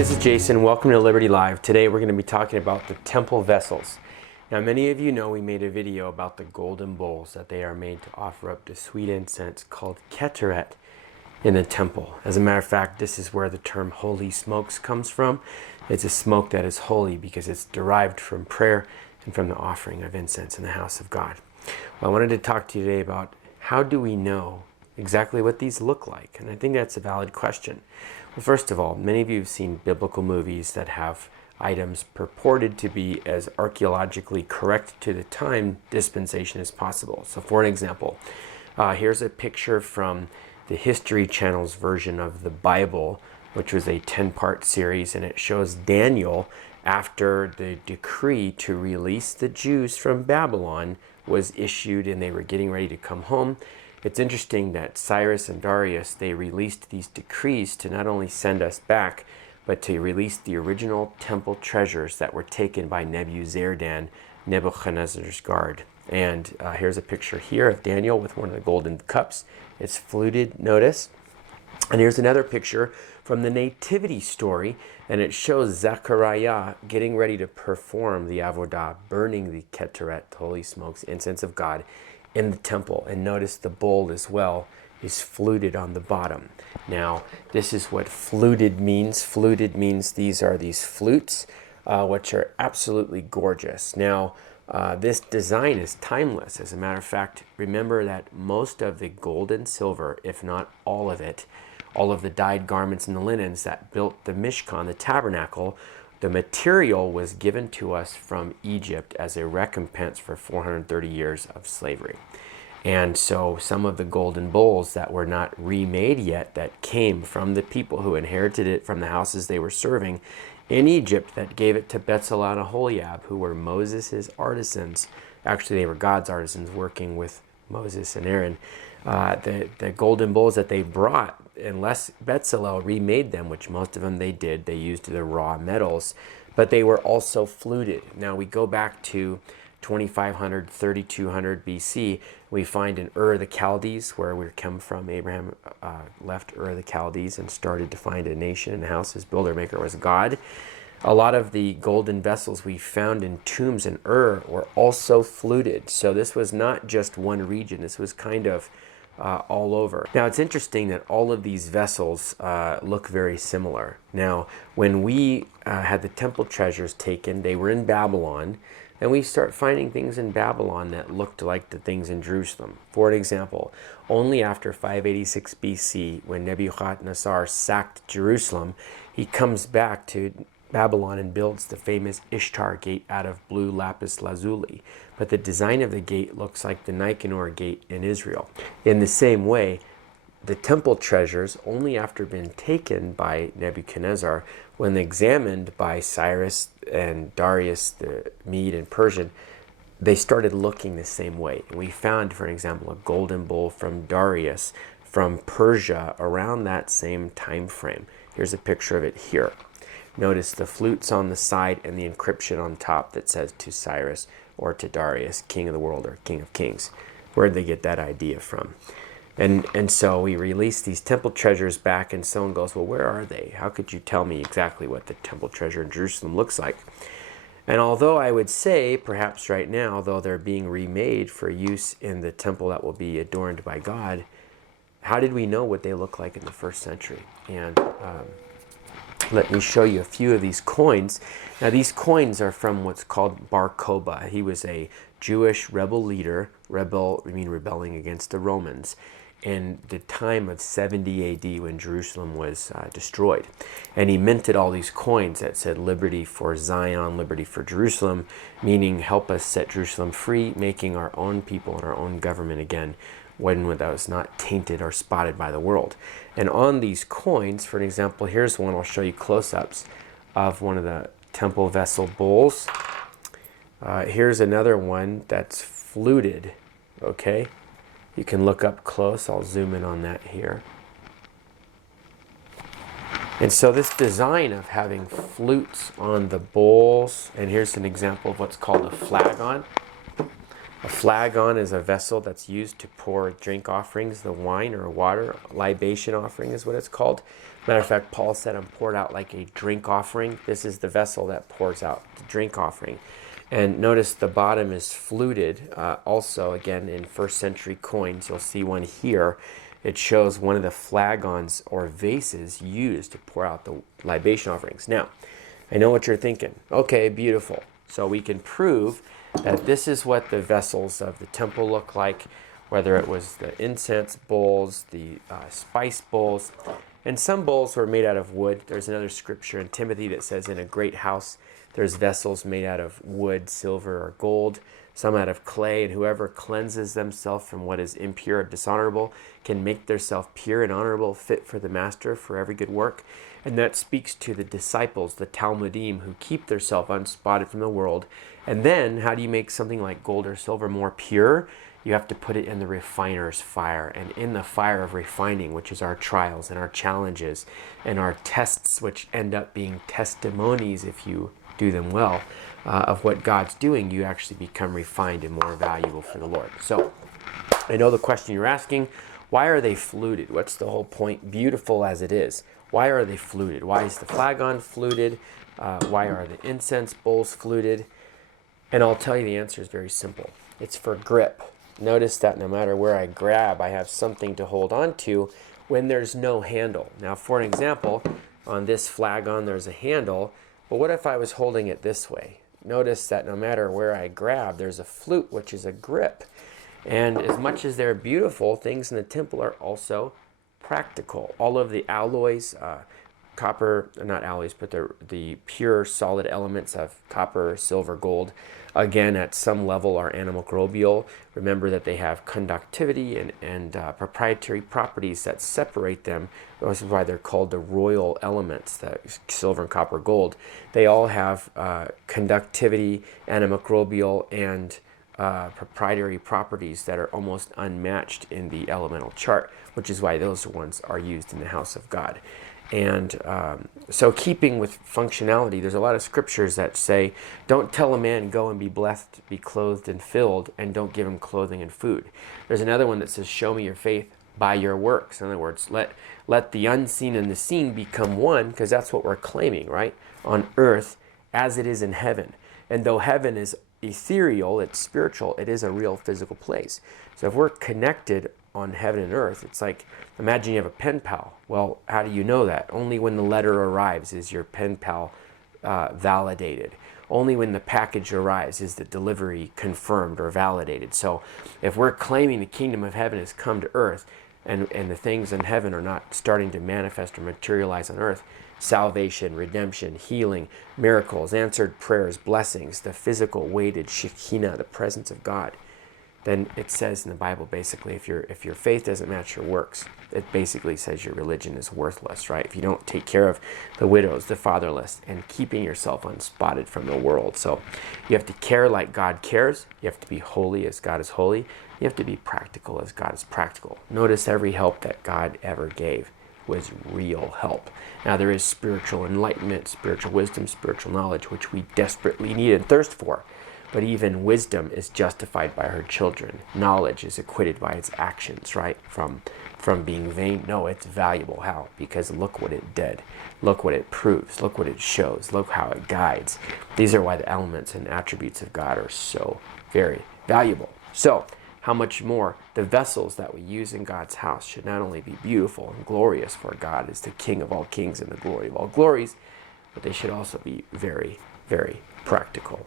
this is Jason. Welcome to Liberty Live. Today we're going to be talking about the temple vessels. Now, many of you know we made a video about the golden bowls that they are made to offer up to sweet incense called keteret in the temple. As a matter of fact, this is where the term holy smokes comes from. It's a smoke that is holy because it's derived from prayer and from the offering of incense in the house of God. Well, I wanted to talk to you today about how do we know exactly what these look like? And I think that's a valid question. Well, first of all, many of you have seen biblical movies that have items purported to be as archaeologically correct to the time dispensation as possible. So for an example, here's a picture from the History Channel's version of the Bible, which was a 10-part series, and it shows Daniel after the decree to release the Jews from Babylon was issued and they were getting ready to come home. It's interesting that Cyrus and Darius, they released these decrees to not only send us back, but to release the original temple treasures that were taken by Nebuzaradan, Nebuchadnezzar's guard. And here's a picture here of Daniel with one of the golden cups. It's fluted, notice. And here's another picture from the Nativity story, and it shows Zechariah getting ready to perform the avodah, burning the keteret, holy smokes, incense of God, in the temple. And notice the bowl as well is fluted on the bottom. Now, this is what fluted means. Fluted means these are these flutes, which are absolutely gorgeous. Now, this design is timeless. As a matter of fact, remember that most of the gold and silver, if not all of it, all of the dyed garments and the linens that built the Mishkan, the tabernacle, the material was given to us from Egypt as a recompense for 430 years of slavery. And so some of the golden bowls that were not remade yet, that came from the people who inherited it from the houses they were serving in Egypt, that gave it to Bezalel and Aholiab, who were Moses' artisans. Actually, they were God's artisans working with Moses and Aaron. The golden bowls that they brought, unless Bezalel remade them, which most of them they did, they used the raw metals, but they were also fluted. Now we go back to 2500, 3200 BC, we find in Ur the Chaldees, where we come from. Abraham left Ur the Chaldees and started to find a nation and a house. His builder maker was God. A lot of the golden vessels we found in tombs in Ur were also fluted. So this was not just one region. This was kind of all over. Now it's interesting that all of these vessels look very similar. Now when we had the temple treasures taken, they were in Babylon, and we start finding things in Babylon that looked like the things in Jerusalem. For example, only after 586 BC, when Nebuchadnezzar sacked Jerusalem, he comes back to Babylon and builds the famous Ishtar gate out of blue lapis lazuli. But the design of the gate looks like the Nicanor gate in Israel. In the same way, the temple treasures, only after being taken by Nebuchadnezzar, when examined by Cyrus and Darius, the Mede and Persian, they started looking the same way. We found, for example, a golden bowl from Darius from Persia around that same time frame. Here's a picture of it here. Notice the flutes on the side and the inscription on top that says to Cyrus or to Darius, King of the world or King of kings. Where'd they get that idea from? And so we release these temple treasures back, and someone goes, well, where are they? How could you tell me exactly what the temple treasure in Jerusalem looks like? And although I would say, perhaps right now, though they're being remade for use in the temple that will be adorned by God, how did we know what they look like in the first century? And let me show you a few of these coins. Now these coins are from what's called Bar Kokhba. He was a Jewish rebel leader, rebelling against the Romans, in the time of 70 AD when Jerusalem was destroyed. And he minted all these coins that said liberty for Zion, liberty for Jerusalem, meaning help us set Jerusalem free, making our own people and our own government again, when that was not tainted or spotted by the world. And on these coins, for an example, here's one, I'll show you close-ups of one of the temple vessel bowls. Here's another one that's fluted, okay? You can look up close. I'll zoom in on that here. And so this design of having flutes on the bowls, and here's an example of what's called a flagon. A flagon is a vessel that's used to pour drink offerings, the wine or water, libation offering is what it's called. Matter of fact, Paul said, I'm poured out like a drink offering. This is the vessel that pours out the drink offering. And notice the bottom is fluted. Also, again, in first century coins, you'll see one here. It shows one of the flagons or vases used to pour out the libation offerings. Now, I know what you're thinking. Okay, beautiful. So we can prove that this is what the vessels of the temple look like, whether it was the incense bowls, the spice bowls. And some bowls were made out of wood. There's another scripture in Timothy that says, in a great house, there's vessels made out of wood, silver, or gold, some out of clay, and whoever cleanses themselves from what is impure or dishonorable can make themselves pure and honorable, fit for the master, for every good work. And that speaks to the disciples, the Talmudim, who keep themselves unspotted from the world. And then, how do you make something like gold or silver more pure? You have to put it in the refiner's fire, and in the fire of refining, which is our trials and our challenges and our tests, which end up being testimonies if you do them well, of what God's doing, you actually become refined and more valuable for the Lord. So I know the question you're asking, why are they fluted? What's the whole point? Beautiful as it is, why are they fluted? Why is the flagon fluted? Why are the incense bowls fluted? And I'll tell you the answer is very simple. It's for grip. Notice that no matter where I grab, I have something to hold on to when there's no handle. Now, for an example, on this flagon, there's a handle. But what if I was holding it this way? Notice that no matter where I grab, there's a flute, which is a grip. And as much as they're beautiful, things in the temple are also practical. All of the alloys, copper, not alloys, but the pure solid elements of copper, silver, gold, again, at some level are antimicrobial. Remember that they have conductivity and proprietary properties that separate them. This is why they're called the royal elements, the silver and copper, gold. They all have conductivity, antimicrobial, and proprietary properties that are almost unmatched in the elemental chart, which is why those ones are used in the house of God. And so keeping with functionality, there's a lot of scriptures that say, don't tell a man, go and be blessed, be clothed and filled, and don't give him clothing and food. There's another one that says, show me your faith by your works. In other words, let the unseen and the seen become one, because that's what we're claiming, right? On earth as it is in heaven. And though heaven is ethereal, it's spiritual, it is a real physical place. So if we're connected on heaven and earth, it's like, imagine you have a pen pal. Well, how do you know that? Only when the letter arrives is your pen pal validated. Only when the package arrives is the delivery confirmed or validated. So if we're claiming the kingdom of heaven has come to earth, and the things in heaven are not starting to manifest or materialize on earth, salvation, redemption, healing, miracles, answered prayers, blessings, the physical weighted Shekinah, the presence of God, then it says in the Bible, basically, if your faith doesn't match your works, it basically says your religion is worthless, right? If you don't take care of the widows, the fatherless, and keeping yourself unspotted from the world. So you have to care like God cares. You have to be holy as God is holy. You have to be practical as God is practical. Notice every help that God ever gave was real help. Now there is spiritual enlightenment, spiritual wisdom, spiritual knowledge, which we desperately need and thirst for. But even wisdom is justified by her children. Knowledge is acquitted by its actions, right? From being vain. No, it's valuable. How? Because look what it did. Look what it proves. Look what it shows. Look how it guides. These are why the elements and attributes of God are so very valuable. So, how much more the vessels that we use in God's house should not only be beautiful and glorious, for God is the King of all kings and the glory of all glories, but they should also be very, very practical.